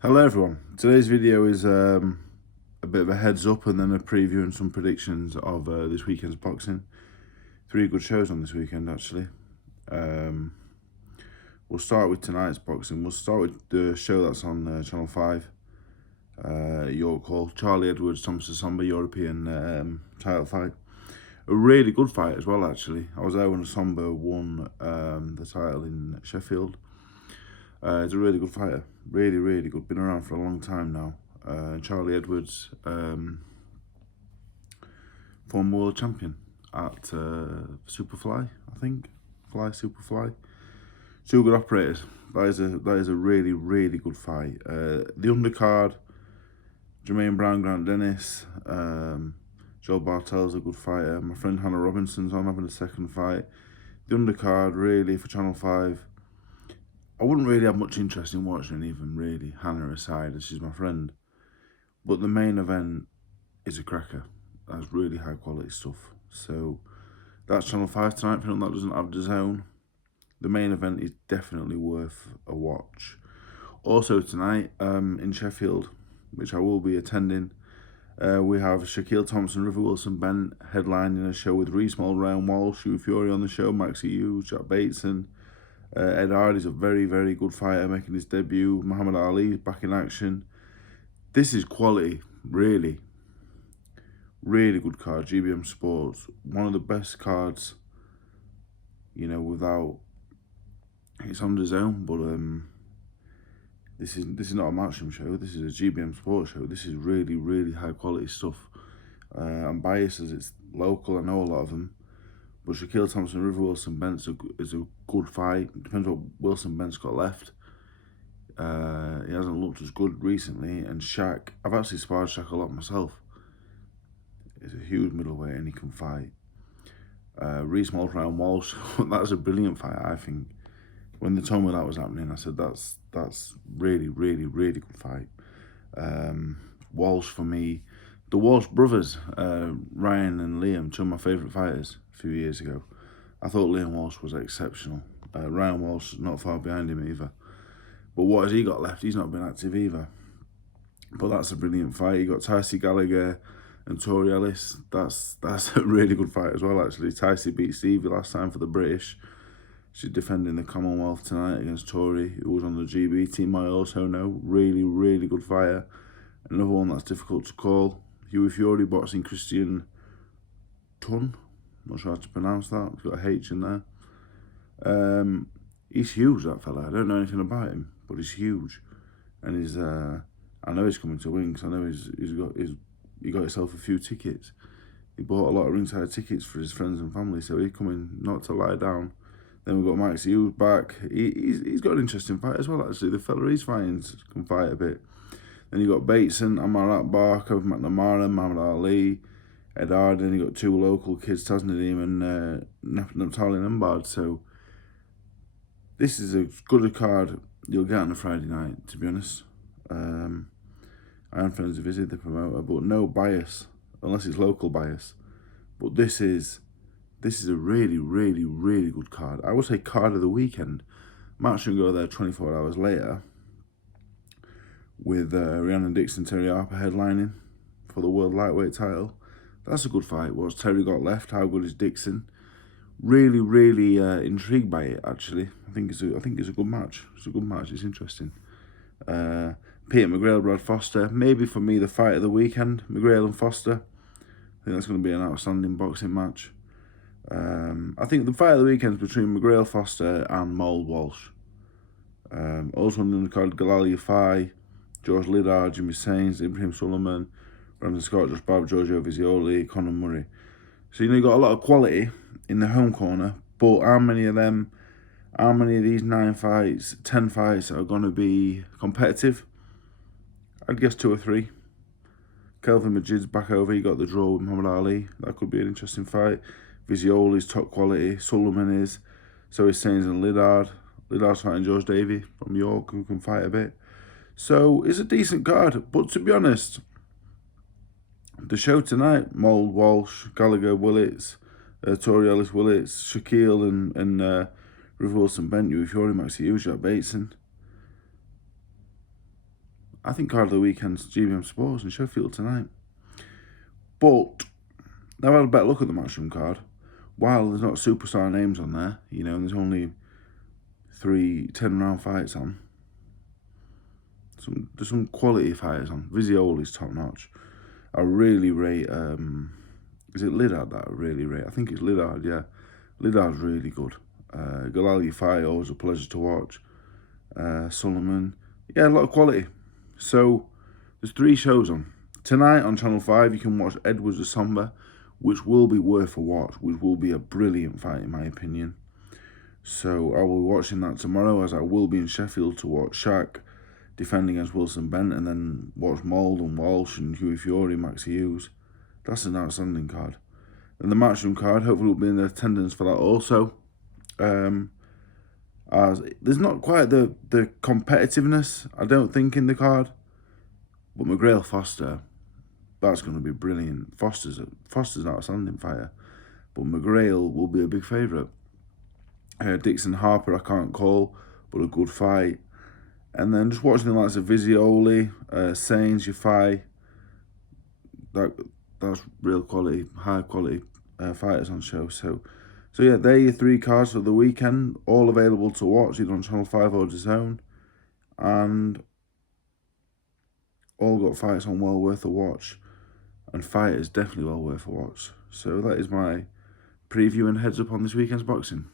Hello everyone, today's video is a bit of a heads up and then a preview and some predictions of this weekend's boxing. Three good shows on this weekend actually. We'll start with tonight's boxing. We'll start with the show that's on Channel 5, York Hall. Charlie Edwards, Thomas Samba, European title fight. A really good fight as well actually. I was there when Samba won the title in Sheffield. He's a really good fighter, really good. Been around for a long time now. Charlie Edwards, former world champion at Superfly, I think. Superfly. Two good operators. That is a really good fight. The undercard, Jermaine Brown, Grant Dennis, Joel Bartel's a good fighter. My friend Hannah Robinson's on having a second fight. The undercard really for Channel 5. I wouldn't really have much interest in watching even really, Hannah aside, as she's my friend. But the main event is a cracker. That's really high quality stuff. So that's Channel 5 tonight for anyone that doesn't have the zone. The main event is definitely worth a watch. Also tonight in Sheffield, which I will be attending, we have Shaquille Thompson, River Wilson Bent headlining a show with Reece Small, Ryan Walsh, Hugh Fury on the show, Maxie Hughes, Jack Bateson. Ed Hardy's a very good fighter making his debut. Muhammad Ali's back in action. This is quality, really good card. GBM Sports, one of the best cards, you know, without it's on the zone, but this is not a Matchroom show. This is a GBM Sports show. This is really high quality stuff. I'm biased as it's local. I know a lot of them. But Shaquille Thompson, River Wilson Bent is a good fight. It depends what Wilson Bent's got left. He hasn't looked as good recently. And Shaq, I've actually sparred Shaq a lot myself. He's a huge middleweight and he can fight. Reece Small, Ryan Walsh, that's a brilliant fight, I think. When they told me that was happening, I said that's really good fight. Walsh for me. The Walsh brothers, Ryan and Liam, two of my favourite fighters a few years ago. I thought Liam Walsh was exceptional. Ryan Walsh not far behind him either. But what has he got left? He's not been active either. But that's a brilliant fight. You got Tycee Gallagher and Tori Ellis. That's a really good fight as well actually. Tycee beat Stevie last time for the British. She's defending the Commonwealth tonight against Tori, who was on the GB team I also know. Really good fighter. Another one that's difficult to call. Huey Fury boxing Christian Tun. Not sure how to pronounce that. He's got a H in there. He's huge, that fella. I don't know anything about him, but he's huge. And he's I know he's coming to win because I know he got himself a few tickets. He bought a lot of ringside tickets for his friends and family, so he's coming not to lie down. Then we've got Maxie Hughes back. He's got an interesting fight as well, actually. The fella he's fighting can fight a bit. Then you got Bateson, Amarat Barker, McNamara, Muhammad Ali, Ed Hardy. Then you got two local kids, Taz Nadeem and Naftali Lombard. So this is as good a card you'll get on a Friday night, to be honest. I am friends with Izzy, the promoter, but no bias, unless it's local bias. But this is a really good card. I would say card of the weekend. Matchroom go there 24 hours later with Rhiannon Dixon, Terry Harper headlining for the world lightweight title. That's a good fight. What's Terry got left? How good is Dixon? Really intrigued by it actually. I think it's a good match. It's a good match. It's interesting. Peter McGrail, Brad Foster. Maybe for me the fight of the weekend. McGrail and Foster. I think that's going to be an outstanding boxing match. I think the fight of the weekend is between McGrail, Foster and Mould Walsh. Also on the card, Galal Yafai, George Lidar, Jimmy Sains, Ibrahim Sullivan, Brandon Scott, Josh Barber, Giorgio Vizioli, Conor Murray. So you got a lot of quality in the home corner, but how many of these 9 fights, 10 fights are going to be competitive? I'd guess 2 or 3. Kelvin Majid's back over, he got the draw with Muhammad Ali. That could be an interesting fight. Vizioli's top quality, Sullivan is, so is Sains and Lidard. Lidard's fighting George Davey from York, who can fight a bit. So it's a decent card, but to be honest, the show tonight, Mould, Walsh, Gallagher, Willits, Tori Ellis, Willits, Shaquille and River Wilson Bent, Huey Fury, Maxie Hughes, Jack Bateson. I think card of the weekend's GBM Sports in Sheffield tonight. But I've had a better look at the Matchroom card. While there's not superstar names on there, you know, and there's only 3 10-round fights on. There's some quality fighters on. Vizzioli's top notch. I really rate. Is it Lidard that I really rate? I think it's Lidard. Yeah, Lidard's really good. Galali fight, always a pleasure to watch. Solomon, yeah, a lot of quality. So there's 3 shows on tonight on Channel 5. You can watch Edwards Asomba, which will be worth a watch. Which will be a brilliant fight in my opinion. So I will be watching that tomorrow, as I will be in Sheffield to watch Shaq defending against Wilson Bent, and then watch Mould and Walsh and Hughie Fury, Max Hughes. That's an outstanding card. And the Matchroom card, hopefully we'll be in attendance for that also. As there's not quite the competitiveness, I don't think, in the card. But McGrail Foster, that's going to be brilliant. Foster's an outstanding fighter. But McGrail will be a big favourite. Dixon Harper I can't call, but a good fight. And then just watching the likes of Vizzioli, Sainz, Yafai. That's real quality, high quality fighters on show. So yeah, they're your 3 cards for the weekend, all available to watch either on Channel 5 or DAZN, and all got fights on well worth a watch, and fighters definitely well worth a watch. So that is my preview and heads up on this weekend's boxing.